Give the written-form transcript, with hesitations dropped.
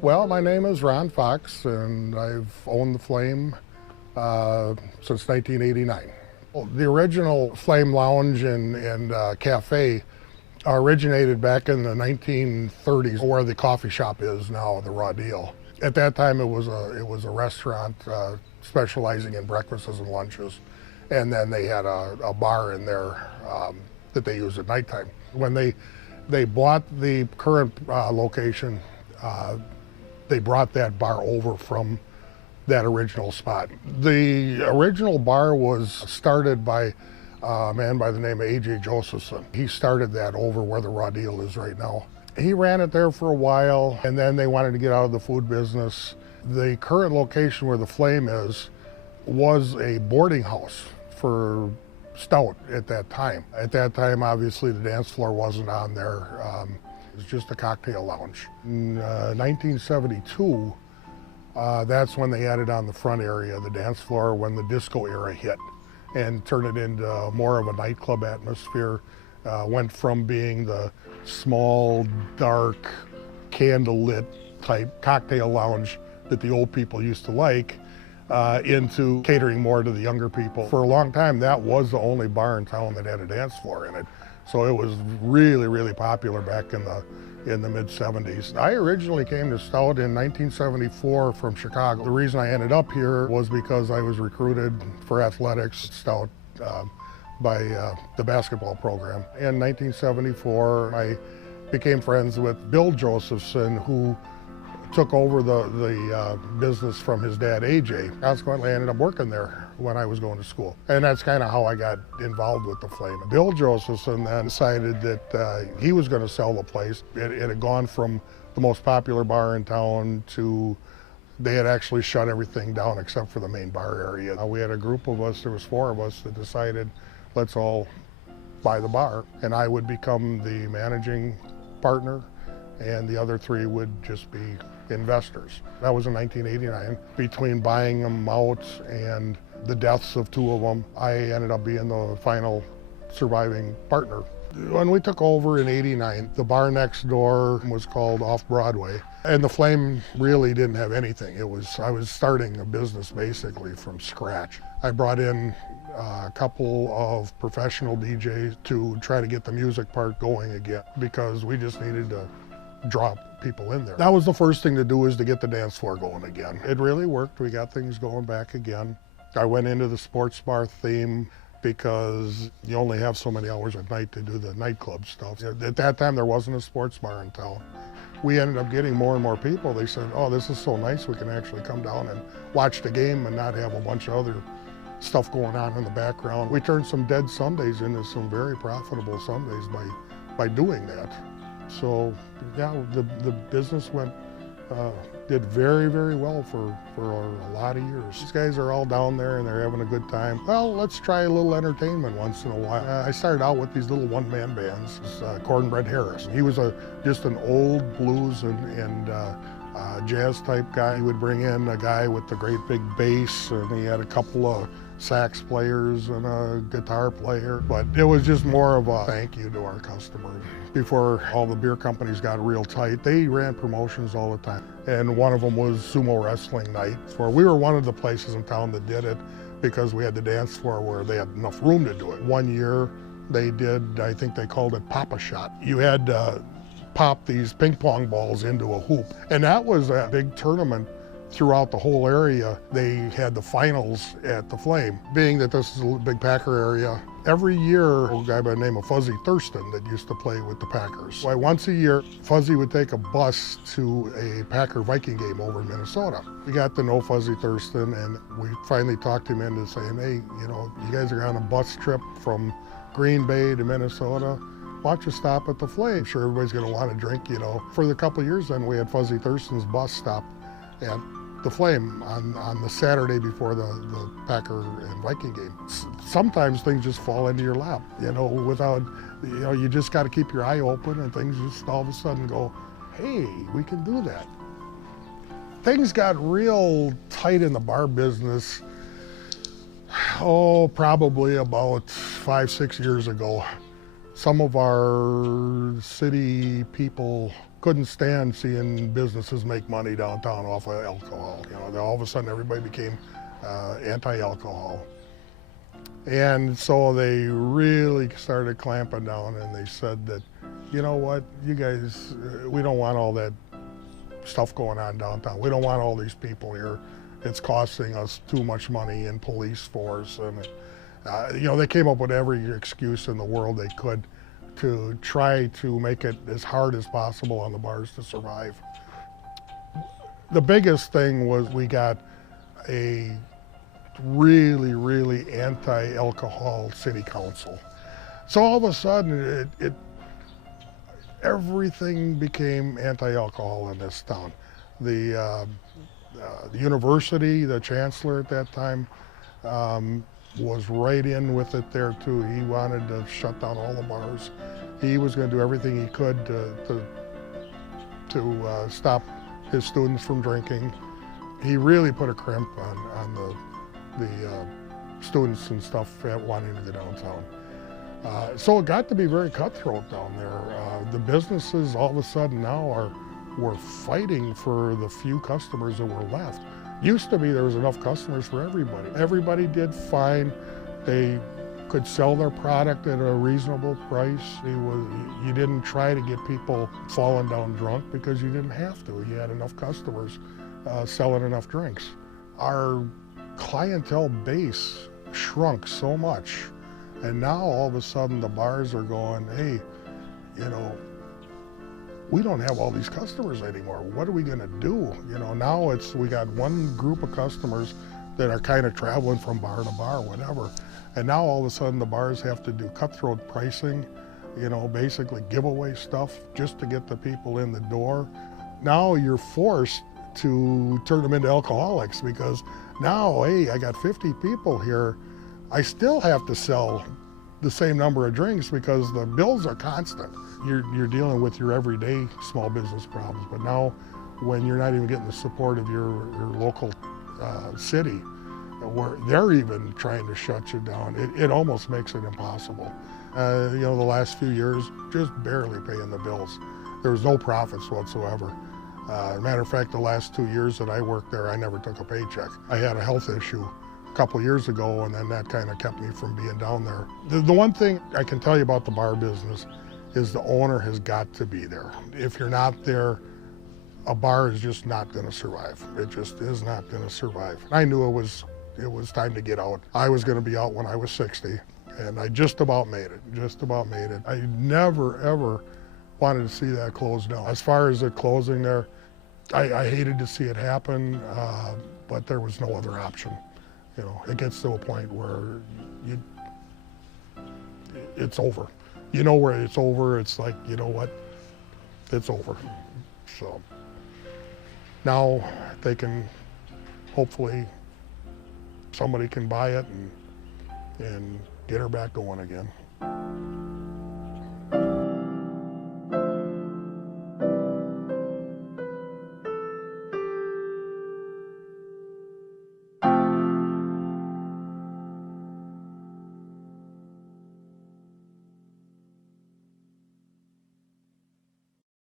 Well, my name is Ron Fox, and I've owned the Flame since 1989. The original Flame Lounge and Cafe originated back in the 1930s, where the coffee shop is now, the Raw Deal. At that time, it was a restaurant specializing in breakfasts and lunches, and then they had a bar in there that they used at nighttime. When they bought the current location, they brought that bar over from that original spot. The original bar was started by a man by the name of A.J. Josephson. He started that over where the Raw Deal is right now. He ran it there for a while, and then they wanted to get out of the food business. The current location where the Flame is was a boarding house for stout at that time. At that time, obviously, the dance floor wasn't on there. It was just a cocktail lounge. In 1972, that's when they added on the front area, the dance floor, when the disco era hit, and turned it into more of a nightclub atmosphere. Went from being the small, dark, candlelit type cocktail lounge that the old people used to like, into catering more to the younger people. For a long time, that was the only bar in town that had a dance floor in it. So it was really, really popular back in the mid-70s. I originally came to Stout in 1974 from Chicago. The reason I ended up here was because I was recruited for athletics at Stout by the basketball program. In 1974, I became friends with Bill Josephson, who took over the business from his dad, AJ. Consequently, I ended up working there when I was going to school. And that's kind of how I got involved with the Flame. Bill Josephson then decided that he was going to sell the place. It had gone from the most popular bar in town to they had actually shut everything down except for the main bar area. We had a group of us, there was 4 of us, that decided let's all buy the bar. And I would become the managing partner, and the other 3 would just be investors. That was in 1989. Between buying them out and the deaths of 2 of them, I ended up being the final surviving partner. When we took over in '89, the bar next door was called Off Broadway, and the Flame really didn't have anything. I was starting a business basically from scratch. I brought in a couple of professional DJs to try to get the music part going again, because we just needed to draw people in there. That was the first thing to do, is to get the dance floor going again. It really worked. We got things going back again. I went into the sports bar theme because you only have so many hours at night to do the nightclub stuff. At that time, there wasn't a sports bar in town. We ended up getting more and more people. They said, oh, this is so nice, we can actually come down and watch the game and not have a bunch of other stuff going on in the background. We turned some dead Sundays into some very profitable Sundays by doing that. So yeah, the business did very, very well for a lot of years. These guys are all down there and they're having a good time. Well, let's try a little entertainment once in a while. I started out with these little one-man bands. Cornbread Harris. He was just an old blues and jazz type guy. He would bring in a guy with the great big bass, and he had a couple of sax players and a guitar player, but it was just more of a thank you to our customers. Before all the beer companies got real tight, they ran promotions all the time, and one of them was sumo wrestling night, where we were one of the places in town that did it because we had the dance floor where they had enough room to do it. One year they did, I think they called it Papa Shot. You had to pop these ping pong balls into a hoop, and that was a big tournament throughout the whole area. They had the finals at the Flame. Being that this is a big Packer area, every year a guy by the name of Fuzzy Thurston that used to play with the Packers. Once a year, Fuzzy would take a bus to a Packer Viking game over in Minnesota. We got to know Fuzzy Thurston, and we finally talked him into saying, hey, you guys are on a bus trip from Green Bay to Minnesota. Why don't you stop at the Flame? I'm sure everybody's gonna want to drink, For the couple of years then, we had Fuzzy Thurston's bus stop at the Flame on the Saturday before the Packer and Viking game. Sometimes things just fall into your lap, without, you just got to keep your eye open, and things just all of a sudden go, hey, we can do that. Things got real tight in the bar business, probably about 5-6 years ago. Some of our city people couldn't stand seeing businesses make money downtown off of alcohol. All of a sudden everybody became anti-alcohol. And so they really started clamping down, and they said that, you know what, you guys, we don't want all that stuff going on downtown. We don't want all these people here. It's costing us too much money in police force. And they came up with every excuse in the world they could to try to make it as hard as possible on the bars to survive. The biggest thing was we got a really, really anti-alcohol city council. So all of a sudden, everything became anti-alcohol in this town. The university, the chancellor at that time, was right in with it there too. He wanted to shut down all the bars. He was going to do everything he could to stop his students from drinking. He really put a crimp on the students and stuff wanting to go downtown. So it got to be very cutthroat down there. The businesses all of a sudden now were fighting for the few customers that were left. Used to be there was enough customers for everybody. Everybody did fine. They could sell their product at a reasonable price. You didn't try to get people falling down drunk because you didn't have to. You had enough customers selling enough drinks. Our clientele base shrunk so much, and now all of a sudden the bars are going, hey, we don't have all these customers anymore. What are we going to do? Now we got one group of customers that are kind of traveling from bar to bar, whatever. And now all of a sudden the bars have to do cutthroat pricing, basically giveaway stuff just to get the people in the door. Now you're forced to turn them into alcoholics because now, hey, I got 50 people here. I still have to sell the same number of drinks because the bills are constant. You're dealing with your everyday small business problems, but now when you're not even getting the support of your local city, where they're even trying to shut you down, it almost makes it impossible. The last few years, just barely paying the bills. There was no profits whatsoever. Matter of fact, the last 2 years that I worked there, I never took a paycheck. I had a health issue a couple years ago, and then that kind of kept me from being down there. The one thing I can tell you about the bar business is the owner has got to be there. If you're not there, a bar is just not going to survive. It just is not going to survive. I knew it was time to get out. I was going to be out when I was 60, and I just about made it, I never, ever wanted to see that close down. As far as it closing there, I hated to see it happen, but there was no other option. It gets to a point where it's over. Where it's over, it's like, you know what, it's over. So now they can, hopefully somebody can buy it and get her back going again.